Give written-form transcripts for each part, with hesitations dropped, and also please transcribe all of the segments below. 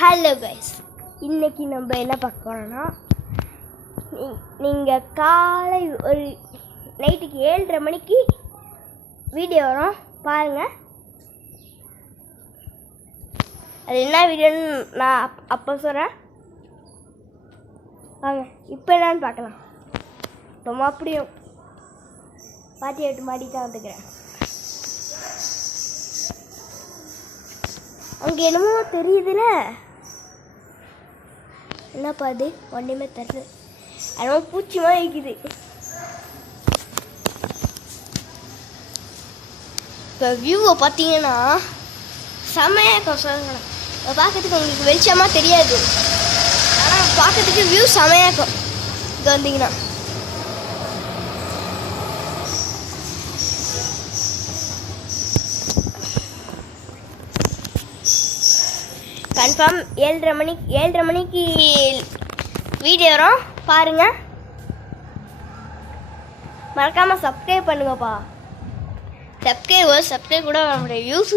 Hello guys, இன்றைக்கி நம்ம என்ன பார்க்க போகிறோன்னா, நீங்கள் காலை ஒரு நைட்டுக்கு 7:30 மணிக்கு வீடியோ வரும் பாருங்கள். அது என்ன வீடியோன்னு நான் அப்போ சொல்கிறேன். வாங்க இப்போ என்னன்னு பார்க்கலாம். இப்போ அப்படியும் பாட்டி 8 மாடி தான் வந்துக்கிறேன். அங்கே என்னமோ தெரியுதுல, என்னப்பா அது? ஒன்றுமே தெரியல, என்னமோ பூச்சி மாதிரி இருக்குது. இப்போ வியூவை பார்த்தீங்கன்னா செம்மையாக இருக்கும். சொல்லுங்கள், இப்போ பார்க்கறதுக்கு உங்களுக்கு வெளிச்சமாக தெரியாது, ஆனால் பார்க்கறதுக்கு வியூ செம்மையாக இருக்கும். இங்கே வந்தீங்கன்னா கன்ஃபார்ம் 7:30 மணிக்கு வீடியோ வரும் பாருங்கள். மறக்காமல் சப்ஸ்கிரைப் பண்ணுங்கப்பா. சப்ஸ்கிரைப் கூட நம்மளுடைய வியூஸ்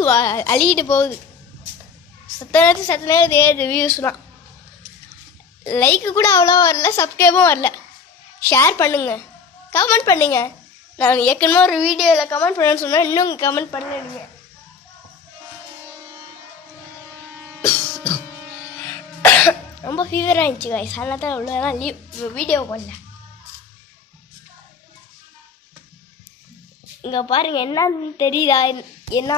அழிக்கிட்டு போகுது. சத்த நேரத்து ஏறுது வியூஸ்லாம். லைக்கு கூட அவ்வளோ வரல, சப்ஸ்கிரைபும் வரல. ஷேர் பண்ணுங்கள், கமெண்ட் பண்ணுங்கள். நான் ஏற்கனவே ஒரு வீடியோவில் கமெண்ட் பண்ணேன்னு சொன்னால் இன்னும் கமெண்ட் பண்ணிடுங்க. ரொம்ப ஃபீவராக இருந்துச்சு கைஸ், அதனால தான் இவ்வளோதான் வீடியோ பண்ணல. இங்கே பாருங்கள், என்னன்னு தெரியுதா? என்ன